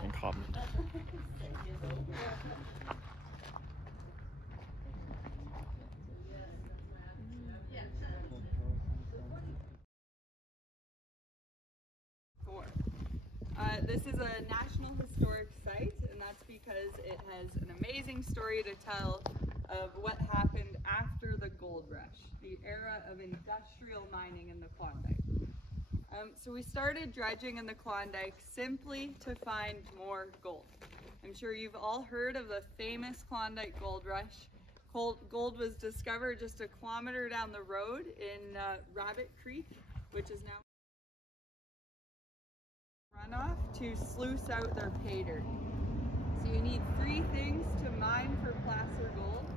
Kein Graben. This is a National Historic Site, and that's because it has an amazing story to tell of what happened after the gold rush, the era of industrial mining in the Klondike. So we started dredging in the Klondike simply to find more gold. I'm sure you've all heard of the famous Klondike gold rush. Gold was discovered just a kilometer down the road in Rabbit Creek, which is now runoff to sluice out their pay dirt. So you need three things to mine for placer gold.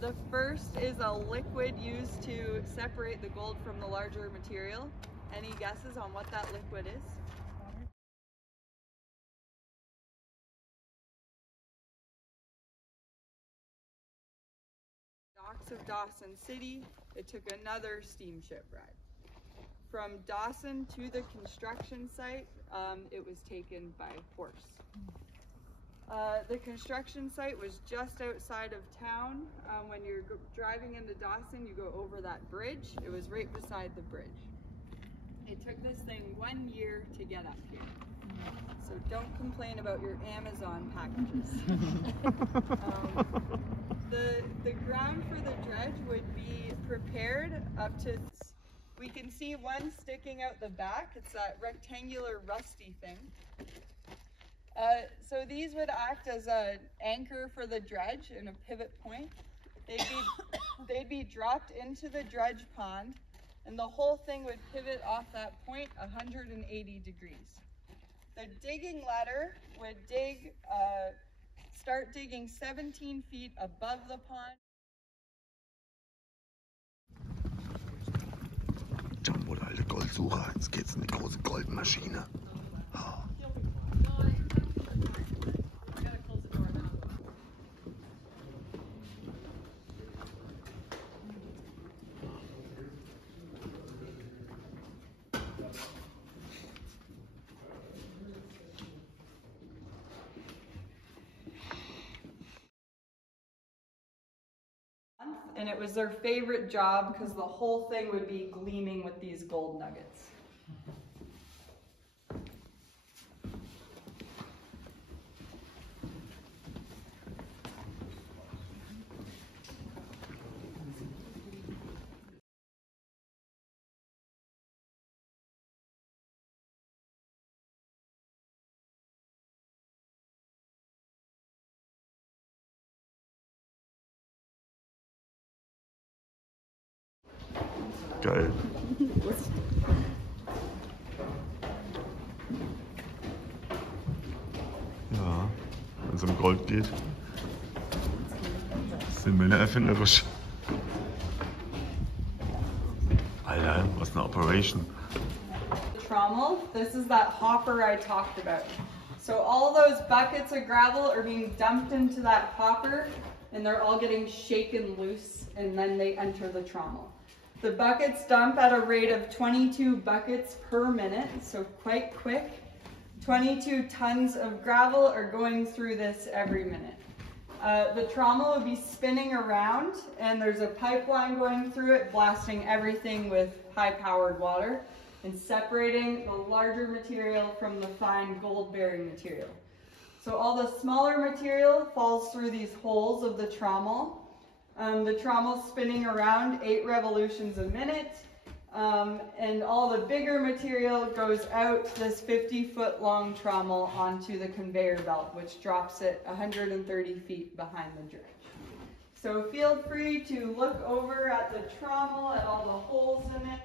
The first is a liquid used to separate the gold from the larger material. Any guesses on what that liquid is? Docks of Dawson City, it took another steamship ride. From Dawson to the construction site, it was taken by horse. The construction site was just outside of town. When you're driving into Dawson, you go over that bridge. It was right beside the bridge. It took this thing 1 year to get up here. So don't complain about your Amazon packages. The ground for the dredge would be prepared up to, we can see one sticking out the back. It's that rectangular rusty thing. So these would act as an anchor for the dredge and a pivot point. They'd be dropped into the dredge pond, and the whole thing would pivot off that point 180 degrees. The digging ladder would start digging 17 feet above the pond. Jumbo, der alte Goldsucher, jetzt geht's in die große Goldmaschine. Oh. And it was their favorite job because the whole thing would be gleaming with these gold nuggets. Geil. Ja, wenn es um Gold geht, sind Männer erfinderisch. Alter, was eine Operation. Trommel, this is that hopper I talked about. So all those buckets of gravel are being dumped into that hopper, and they're all getting shaken loose, and then they enter the trommel. The buckets dump at a rate of 22 buckets per minute, so quite quick. 22 tons of gravel are going through this every minute. The trommel will be spinning around, and there's a pipeline going through it, blasting everything with high-powered water and separating the larger material from the fine gold-bearing material. So all the smaller material falls through these holes of the trommel. The trommel's spinning around 8 revolutions a minute, and all the bigger material goes out this 50-foot long trommel onto the conveyor belt, which drops it 130 feet behind the dredge. So feel free to look over at the trommel, at all the holes in it.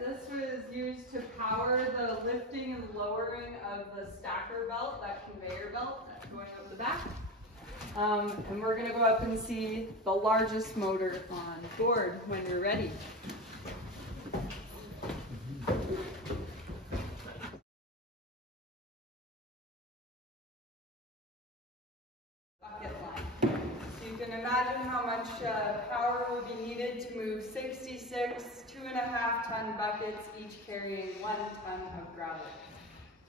This was used to power the lifting and lowering of the stacker belt, that conveyor belt that's going out the back. And we're going to go up and see the largest motor on board when you're ready. Bucket line. So you can imagine how much power would be needed to move 66 2.5-ton buckets, each carrying 1 ton of gravel.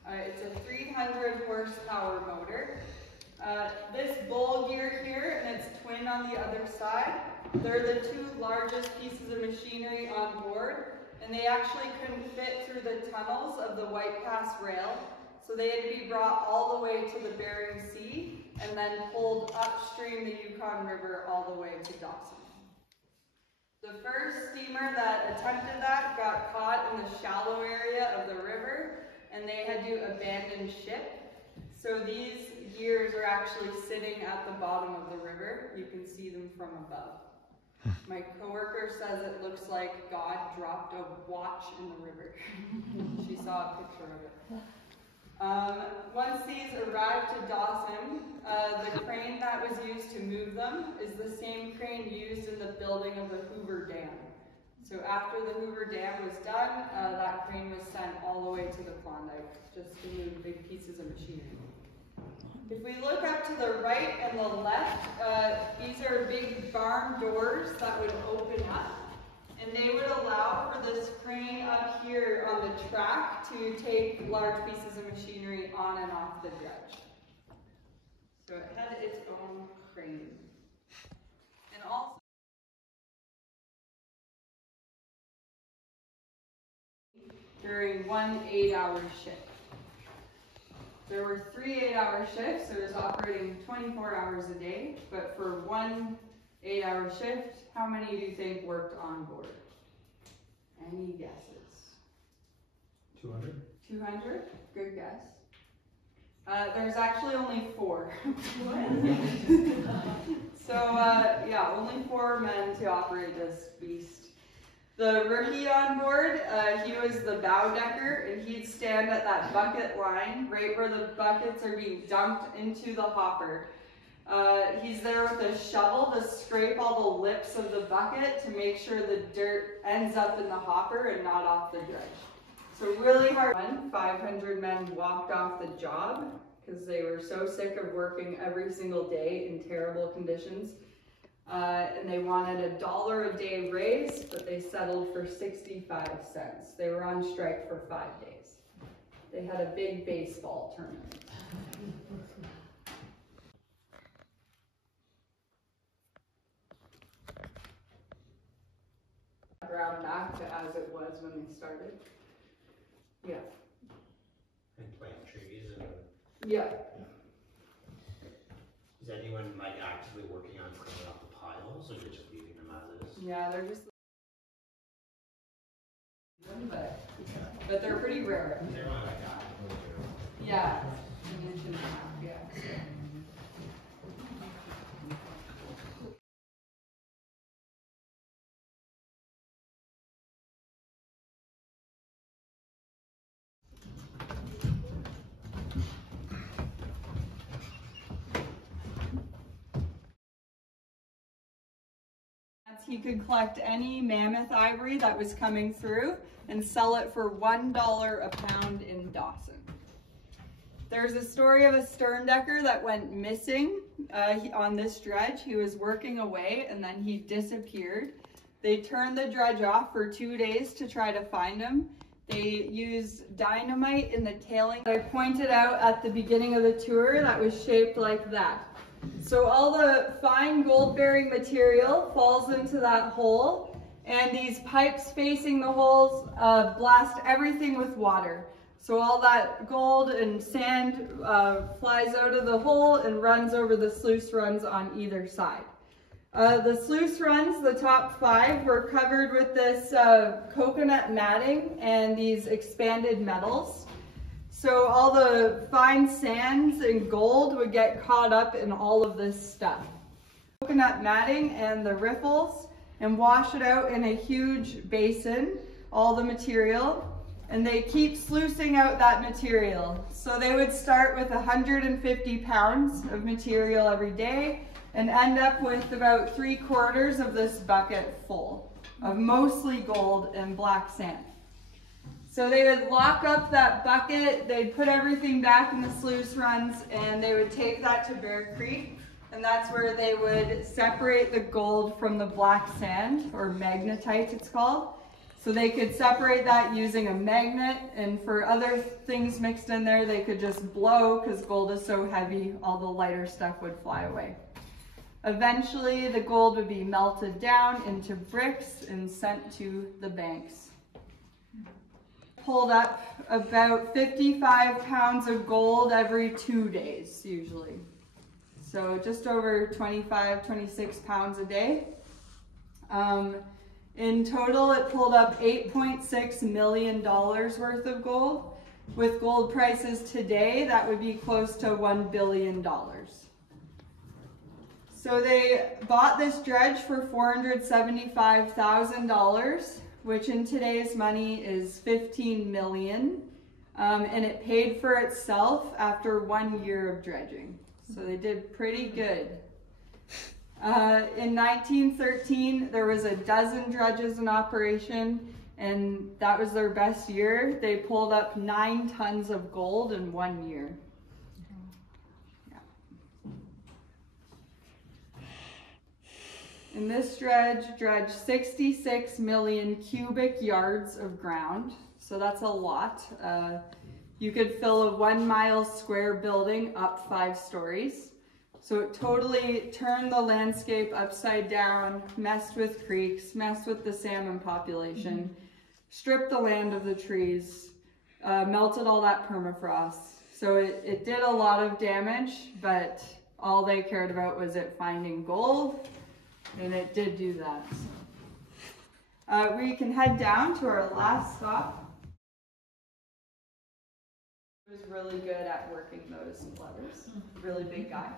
It's a 300 horsepower motor. This bowl gear here and its twin on the other side, they're the 2 largest pieces of machinery on board, and they actually couldn't fit through the tunnels of the White Pass rail, so they had to be brought all the way to the Bering Sea and then pulled upstream the Yukon River all the way to Dawson. The first steamer that attempted that got caught in the shallow area of the river, and they had to abandon ship. So these gears are actually sitting at the bottom of the river. You can see them from above. My coworker says it looks like God dropped a watch in the river. She saw a picture of it. Once these arrived to Dawson, the crane that was used to move them is the same crane used in the building of the Hoover Dam. So after the Hoover Dam was done, that crane was sent all the way to the Klondike just to move big pieces of machinery. If we look up to the right and the left, these are big barn doors that would open up, and they would allow for this crane up here on the track to take large pieces of machinery on and off the dredge. So it had its own crane. And also during one 8-hour shift. There were 3 8-hour shifts, so it was operating 24 hours a day, but for one 8-hour shift, how many do you think worked on board? Any guesses? 200? 200? Good guess. There's actually only 4. So, yeah, only 4 men to operate this beast. The rookie on board, he was the bow decker, and he'd stand at that bucket line, right where the buckets are being dumped into the hopper. He's there with a shovel to scrape all the lips of the bucket to make sure the dirt ends up in the hopper and not off the dredge. So really hard. 500 men walked off the job because they were so sick of working every single day in terrible conditions. And they wanted $1 a day raise, but they settled for 65 cents. They were on strike for 5 days. They had a big baseball tournament. Ground back to as it was when they started. Yeah. And plant trees and... Yeah. Is anyone like actively working on cleaning up the piles, or just leaving them as is? Yeah, they're just... But they're pretty rare. They're not like that. Yeah. An inch and a half, yeah. He could collect any mammoth ivory that was coming through and sell it for $1 a pound in Dawson. There's a story of a stern decker that went missing on this dredge. He was working away and then he disappeared. They turned the dredge off for 2 days to try to find him. They used dynamite in the tailing that I pointed out at the beginning of the tour that was shaped like that. So all the fine gold-bearing material falls into that hole, and these pipes facing the holes blast everything with water. So all that gold and sand flies out of the hole and runs over the sluice runs on either side. The sluice runs, the top 5, were covered with this coconut matting and these expanded metals. So all the fine sands and gold would get caught up in all of this stuff. Coconut matting and the riffles, and wash it out in a huge basin, all the material, and they keep sluicing out that material. So they would start with 150 pounds of material every day and end up with about 3/4 of this bucket full of mostly gold and black sand. So they would lock up that bucket, they'd put everything back in the sluice runs, and they would take that to Bear Creek, And that's where they would separate the gold from the black sand, or magnetite it's called. So they could separate that using a magnet, and for other things mixed in there, they could just blow, because gold is so heavy, all the lighter stuff would fly away. Eventually, the gold would be melted down into bricks and sent to the banks. Pulled up about 55 pounds of gold every 2 days, usually. So just over 25, 26 pounds a day. In total, it pulled up $8.6 million worth of gold. With gold prices today, that would be close to $1 billion. So they bought this dredge for $475,000, which in today's money is $15 million. And it paid for itself after 1 year of dredging. So they did pretty good. In 1913, there was a dozen dredges in operation, and that was their best year. They pulled up 9 tons of gold in 1 year. Yeah. And this dredge dredged 66 million cubic yards of ground, so that's a lot. You could fill a 1 mile square building up 5 stories. So it totally turned the landscape upside down, messed with creeks, messed with the salmon population, stripped the land of the trees, melted all that permafrost. So it did a lot of damage, but all they cared about was it finding gold, and it did do that. We can head down to our last stop. He was really good at working those levers, really big guy.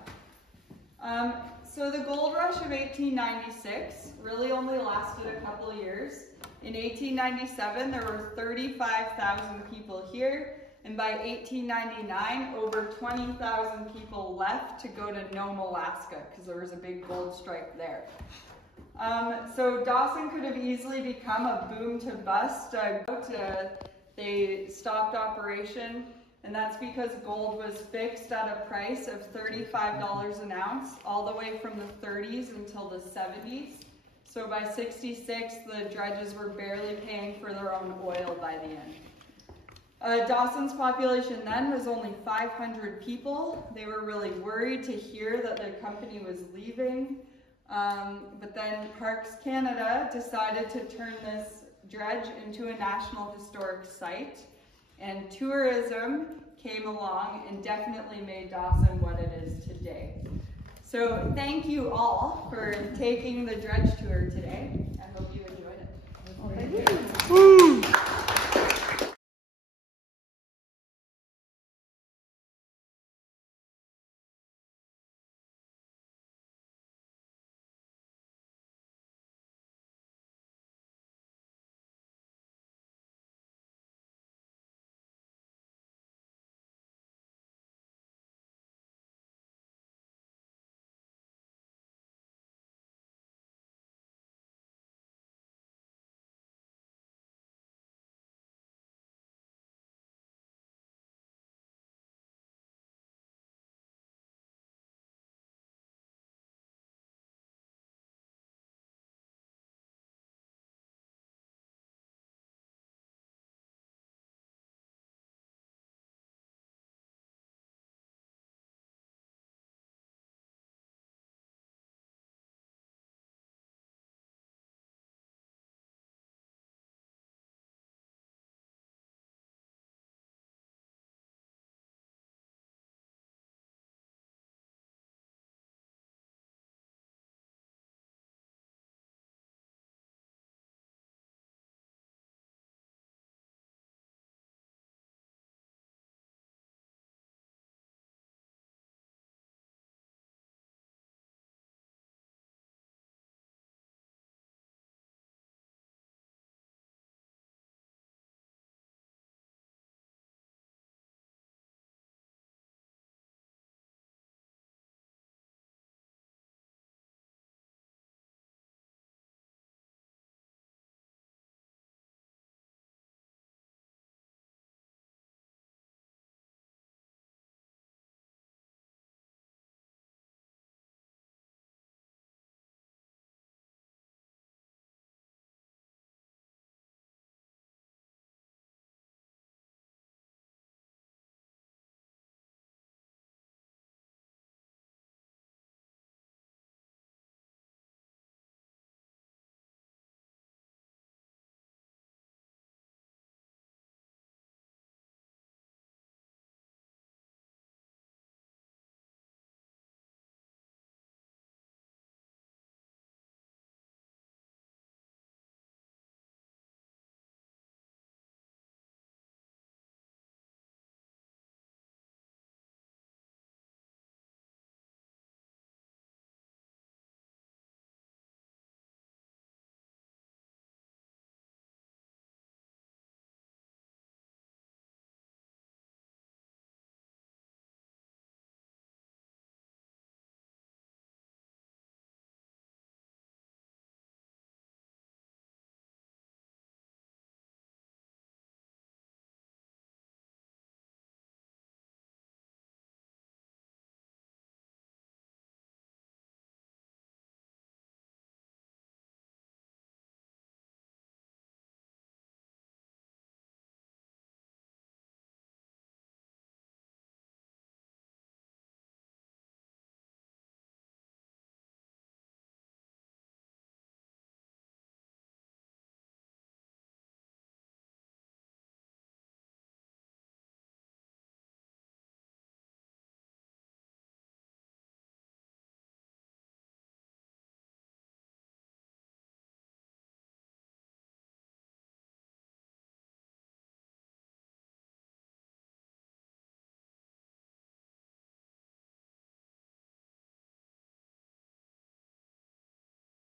So the gold rush of 1896 really only lasted a couple of years. In 1897, there were 35,000 people here, and by 1899, over 20,000 people left to go to Nome, Alaska, because there was a big gold strike there. So Dawson could have easily become a boom to bust. They stopped operation. And that's because gold was fixed at a price of $35 an ounce all the way from the 30s until the 70s. So by 66, the dredges were barely paying for their own oil by the end. Dawson's population then was only 500 people. They were really worried to hear that the company was leaving. But then Parks Canada decided to turn this dredge into a National Historic Site. And tourism came along and definitely made Dawson what it is today. So thank you all for taking the dredge tour today. I hope you enjoyed it. Woo!